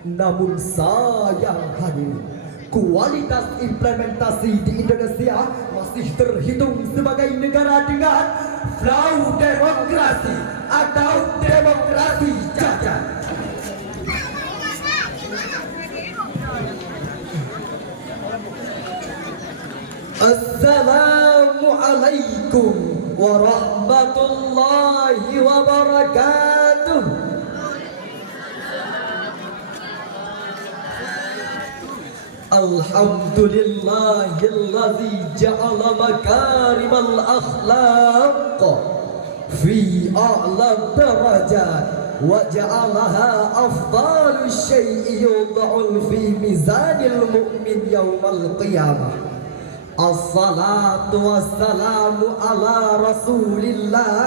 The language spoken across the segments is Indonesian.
Namun sayang hadirin, kualitas implementasi di Indonesia masih terhitung sebagai negara dengan flau demokrasi atau demokrasi cacat. Assalamualaikum warahmatullahi wabarakatuh. Alhamdulillahilladzi ja'ala makarimal akhlaq fi a'la darajat wa ja'alaha afdalu syai'i yudha'u fi mizanil mu'min yaumal qiyamah. Assalatu wassalamu ala rasulillah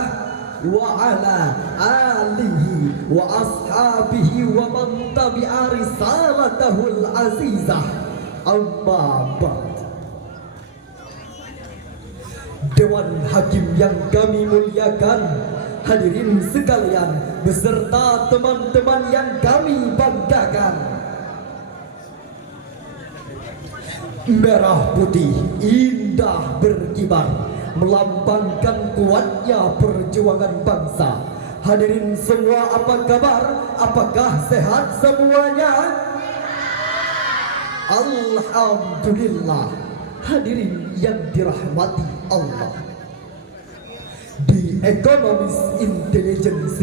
wa ala alihi wa ashabihi wa man tabi'a risalatahul azizah. Amma ba'd. Dewan Hakim yang kami muliakan, hadirin sekalian beserta teman-teman yang kami banggakan. Merah putih indah berkibar melambangkan kuatnya perjuangan bangsa. Hadirin semua, apa kabar? Apakah sehat semuanya? Alhamdulillah. Hadirin yang dirahmati Allah, di Economist Intelligence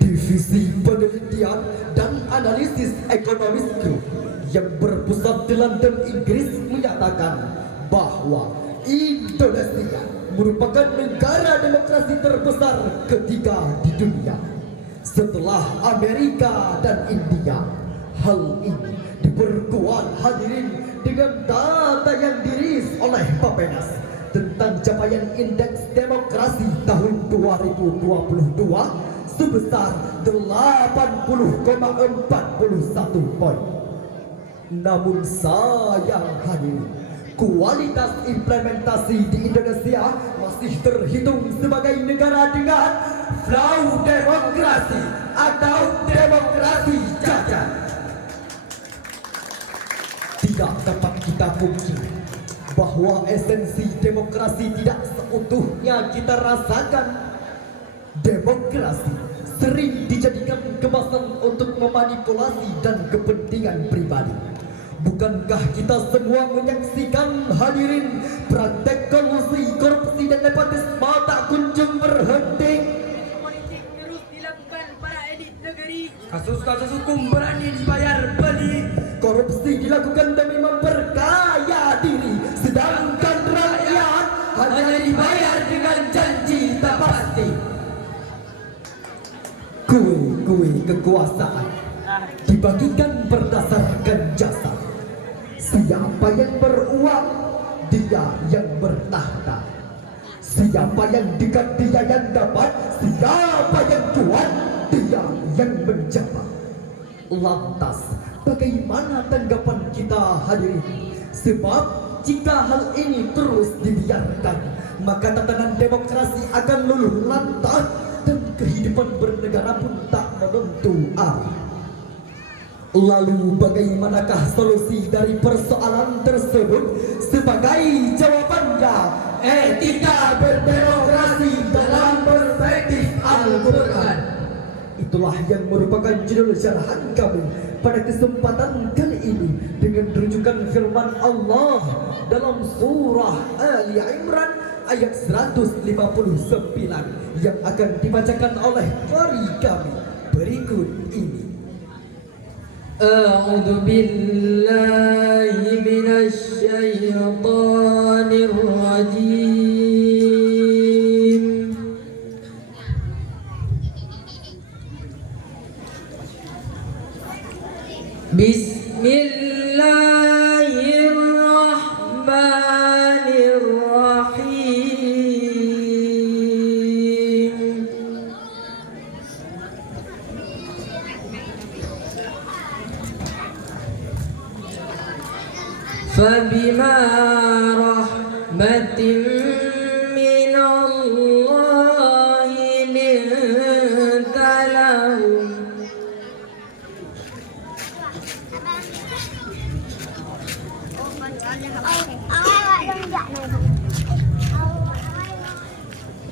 Divisi Penelitian dan Analisis Ekonomis Group yang berpusat di London, Inggris menyatakan bahwa Indonesia merupakan negara demokrasi terbesar ketiga di dunia setelah Amerika dan India. Hal ini diperkuat hadirin dengan data yang dirilis oleh Bappenas tentang capaian indeks demokrasi tahun 2022 sebesar 80,41 poin. Namun sayang hadirin, kualitas implementasi di Indonesia masih terhitung sebagai negara dengan flau demokrasi atau demokrasi cacat. Tidak dapat kita pungkiri bahwa esensi demokrasi tidak seutuhnya kita rasakan. Demokrasi sering dijadikan kemasan untuk memanipulasi dan kepentingan pribadi. Bukankah kita semua menyaksikan hadirin praktek kolusi, korupsi dan nepotisme tak kunjung berhenti? Politik terus dilakukan para elit negeri. Kasus-kasus hukum berani dibayar beli. Korupsi dilakukan demi memperkaya diri, sedangkan rakyat hanya dibayar dengan janji tak pasti. Kue-kue kekuasaan dibagikan berdasarkan jasa. Siapa yang beruang, dia yang bertahta. Siapa yang dekat, dia yang dapat. Siapa yang kuat, dia yang menjabat. Lantas bagaimana tanggapan kita hadirin? Sebab jika hal ini terus dibiarkan, maka tatanan demokrasi akan luluh lantak dan kehidupan bernegara pun tak menentu arah. Lalu bagaimanakah solusi dari persoalan tersebut? Sebagai jawabannya, etika berdemokrasi dalam perspektif Al-Quran. Itulah yang merupakan judul syarahan kami pada kesempatan kali ini dengan rujukan firman Allah dalam surah Ali Imran ayat 159 yang akan dibacakan oleh qari kami berikut ini. A'udzu billahi minasy syaithanir rajim. Bismillahirrahmanirrahim. فبما رحمة من الله لنت لهم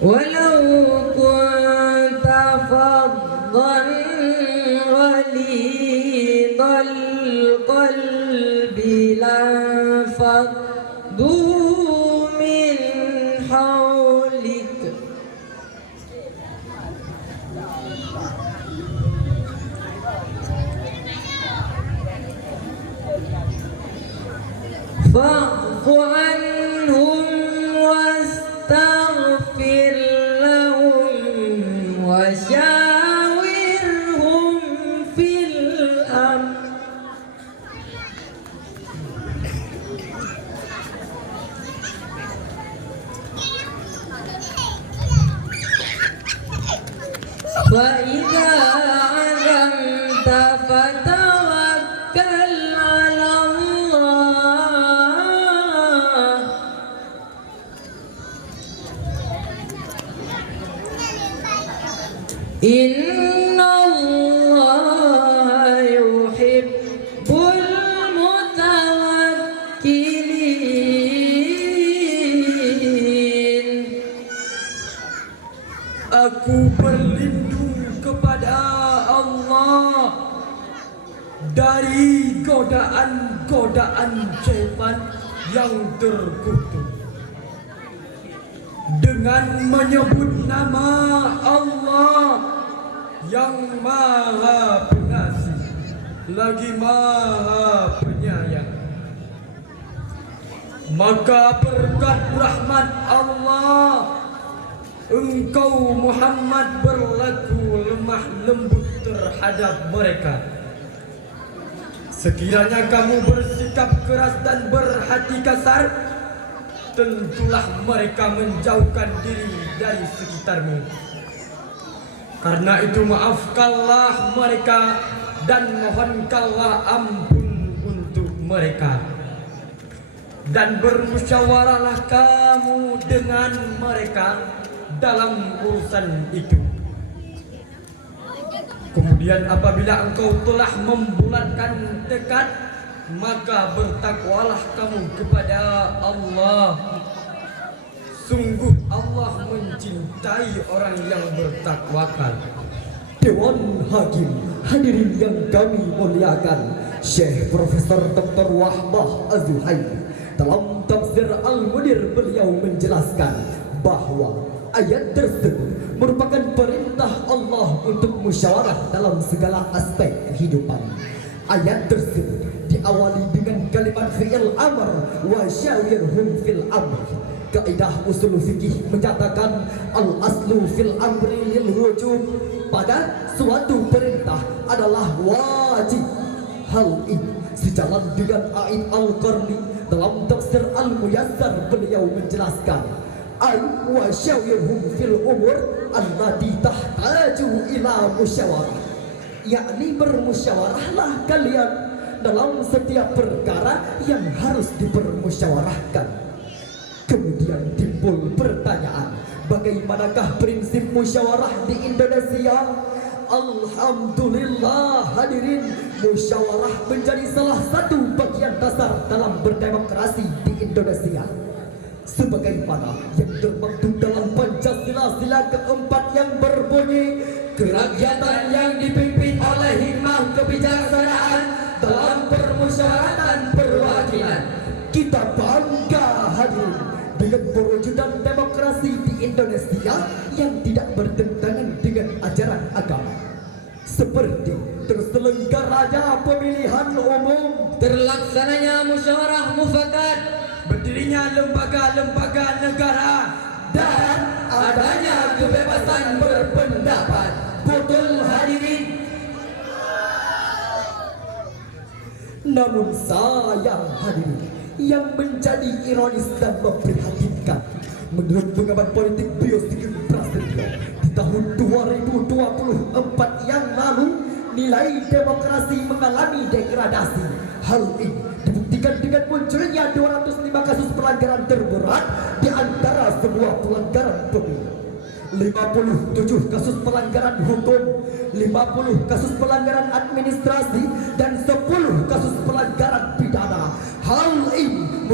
ولو كنت فظا غليظ القلب لانفضوا من حولك فاعف عنهم واستغفر لهم وشاورهم في الأمر فإذا عزمت فتوكل على الله إن الله يحب المتوكلين. Aku berlindung kepada Allah dari godaan-godaan syaitan yang terkutuk. Dengan menyebut nama Allah yang Maha Pengasih lagi Maha Penyayang, maka berkat rahmat Allah engkau Muhammad berlaku lemah lembut terhadap mereka. Sekiranya kamu bersikap keras dan berhati kasar, tentulah mereka menjauhkan diri dari sekitarmu. Karena itu maafkanlah mereka dan mohonkanlah ampun untuk mereka. Dan bermusyawarahlah kamu dengan mereka dalam urusan itu. Kemudian apabila engkau telah membulatkan tekad, maka bertakwalah kamu kepada Allah. Sungguh Allah mencintai orang yang bertakwakal. Dewan Hakim, hadirin yang kami muliakan, Syekh Profesor Dr. Wahbah Az-Zuhaili dalam tafsir Al-Munir beliau menjelaskan bahwa ayat tersebut merupakan perintah Allah untuk musyawarah dalam segala aspek kehidupan. Ayat tersebut diawali dengan kalimat fi'il amr wa syawirhum fil amr. Kaidah usul fikih menyatakan al-aslu fil amri lil wujub. Pada suatu perintah adalah wajib. Hal ini sejalan dengan A'id Al-Qarni dalam tafsir Al-Muyassar beliau menjelaskan ay wa syawirhum fil umur allati tahtaju ila musyawarah, yakni bermusyawarahlah kalian dalam setiap perkara yang harus dipermusyawarahkan. Kemudian timbul pertanyaan, bagaimanakah prinsip musyawarah di Indonesia? Alhamdulillah hadirin, musyawarah menjadi salah satu bagian dasar dalam berdemokrasi di Indonesia. Sebagaimana yang termaktub dalam Pancasila sila keempat yang berbunyi, kerakyatan yang dipimpin oleh hikmah kebijaksanaan dalam permusyawaratan perwakilan. Kita bangga hadirin dengan perwujudan demokrasi di Indonesia yang tidak bertentangan dengan ajaran agama, seperti terselenggaranya pemilihan umum, terlaksananya musyawarah mufakat, berdirinya lembaga-lembaga negara, dan adanya kebebasan berpendapat. Betul hadirin. Namun sayang hadirin, yang menjadi ironis dan memprihatinkan, menurut pengamat politik Biosigit Prasetyo, di tahun 2024 yang lalu nilai demokrasi mengalami degradasi. Hal ini dibuktikan dengan munculnya 205 kasus pelanggaran terberat di antara semua pelanggaran pemilu. 57 kasus pelanggaran hukum, 50 kasus pelanggaran administrasi, dan 10 kasus pelanggaran pidana. Hal ini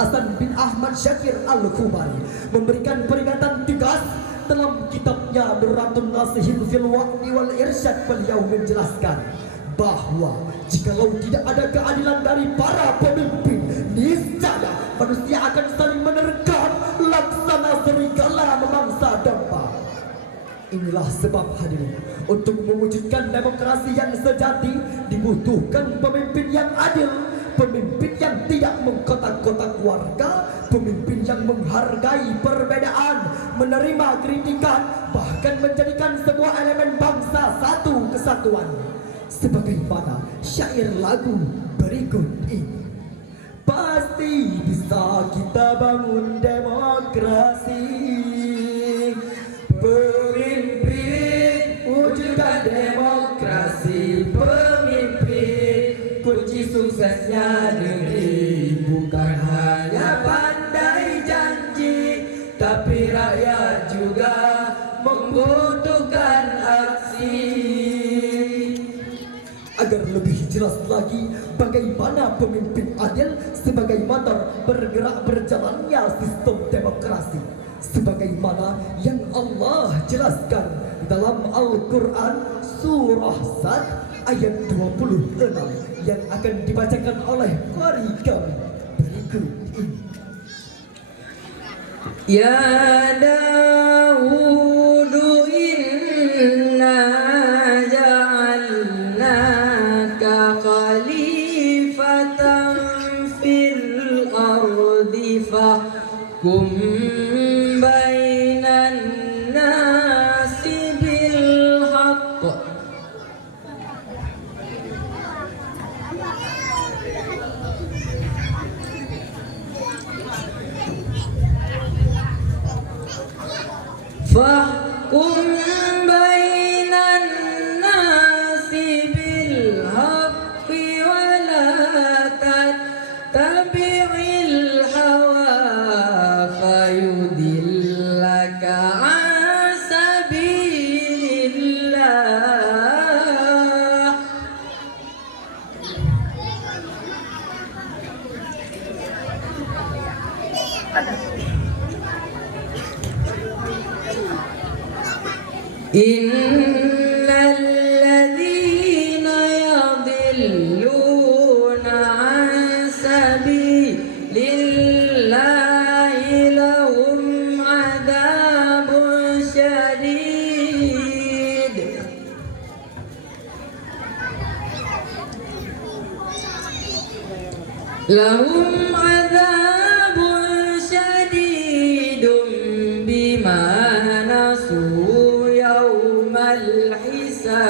Hasan bin Ahmad Syakir Al-Khubari memberikan peringatan tegas dalam kitabnya Nurratun Nasihin fil Wa'di wal Irsyad. Beliau menjelaskan bahwa jikalau tidak ada keadilan dari para pemimpin, niscaya manusia akan saling menerkam laksana serigala memangsa domba. Inilah sebab hadirin, untuk mewujudkan demokrasi yang sejati dibutuhkan pemimpin yang adil, pemimpin yang tidak mengkotak-kotak warga, pemimpin yang menghargai perbedaan, menerima kritikan, bahkan menjadikan semua elemen bangsa satu kesatuan. Sebagaimana syair lagu berikut ini. Pasti bisa kita bangun demokrasi, pemimpin wujudkan demokrasi, pemimpin kunci suksesnya negeri. Bukan hanya pandai janji, tapi rakyat juga membutuhkan aksi. Agar lebih jelas lagi bagaimana pemimpin adil sebagai motor bergerak berjalannya sistem demokrasi, sebagaimana yang Allah jelaskan dalam Al-Quran surah Sad ayat 26 yang akan dibacakan oleh qari kami berikut ini. Ya Dawudu inna ja'alnaka khalifatan fil ardi fahkum bainan nasi bil haqq. Fahkum bainan nasi bil haqqi wa la tattabi'il hawa fayudillaka an sabilillah. Innal ladzina yadhilluna an sabilillahi lahum adzabun syadid. Lahum adzabun syadidun bima nasu yaumal hisab.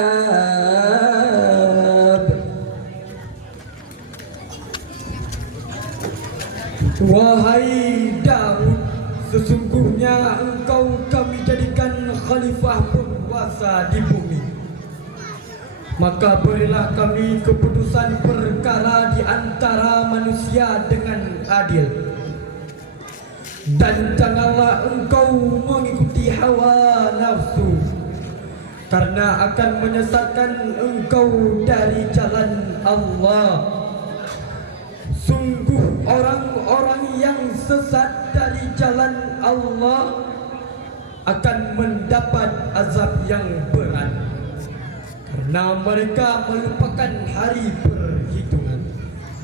Wahai Daud, sesungguhnya engkau kami jadikan khalifah penguasa di bumi. Maka berilah kami keputusan perkara di antara manusia dengan adil. Dan janganlah engkau mengikuti hawa nafsu, karena akan menyesatkan engkau dari jalan Allah. Sungguh orang-orang yang sesat dari jalan Allah akan mendapat azab yang berat, karena mereka melupakan hari perhitungan.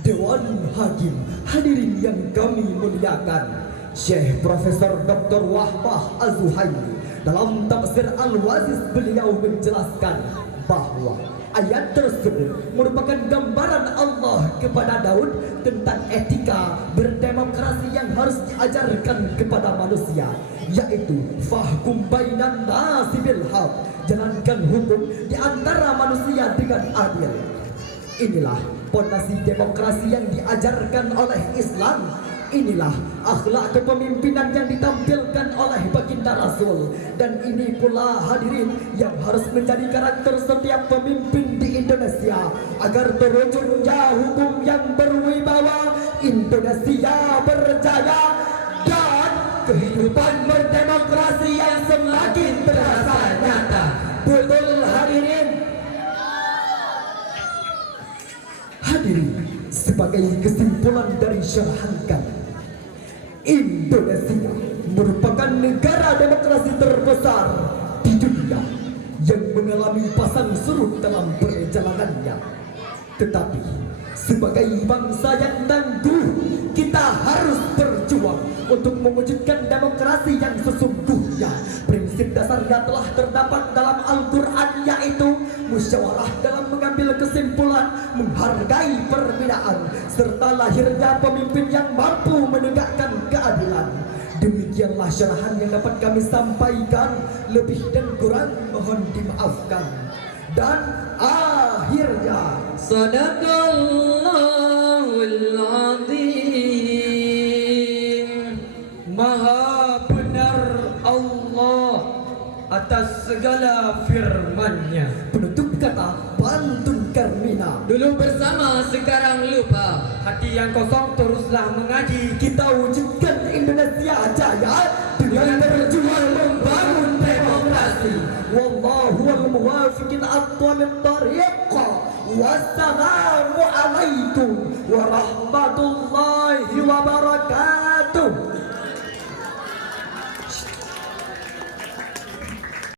Dewan Hakim hadirin yang kami muliakan, Syekh Profesor Dr. Wahbah Az-Zuhaili dalam tafsir Al-Waziz beliau menjelaskan bahwa ayat tersebut merupakan gambaran Allah kepada Daud tentang etika berdemokrasi yang harus diajarkan kepada manusia, yaitu fahkum bainan nasi bil haq, jalankan hukum di antara manusia dengan adil. Inilah fondasi demokrasi yang diajarkan oleh Islam. Inilah akhlak kepemimpinan yang ditampilkan oleh baginda Rasul. Dan ini pula hadirin yang harus menjadi karakter setiap pemimpin di Indonesia, agar terwujudnya hukum yang berwibawa, Indonesia berjaya, dan kehidupan berdemokrasi yang semakin terasa nyata. Betul hadirin? Hadirin, sebagai kesimpulan dari syarahan kami, Indonesia merupakan negara demokrasi terbesar di dunia yang mengalami pasang surut dalam perjalanannya. Tetapi sebagai bangsa yang tangguh, kita harus berjuang untuk mewujudkan demokrasi yang sesungguhnya. Prinsip dasarnya telah terdapat dalam Al-Quran, yaitu musyawarah dalam mengambil kesimpulan, menghargai perbedaan, serta lahirnya pemimpin yang mampu menegakkan keadilan. Demikianlah syarahan yang dapat kami sampaikan. Lebih dan kurang mohon dimaafkan. Dan akhirnya, Sadaqallahul Azim. Maha benar Allah atas segala firman-Nya. penutup kata Pantun Karmina. Dulu bersama, sekarang lupa. Hati yang kosong teruslah mengaji. Kita wujudkan Indonesia jaya dengan berjuang membangun demokrasi. Wallahu al-muwafiqin aqwamit tariq. Wassalamu alaikum warahmatullahi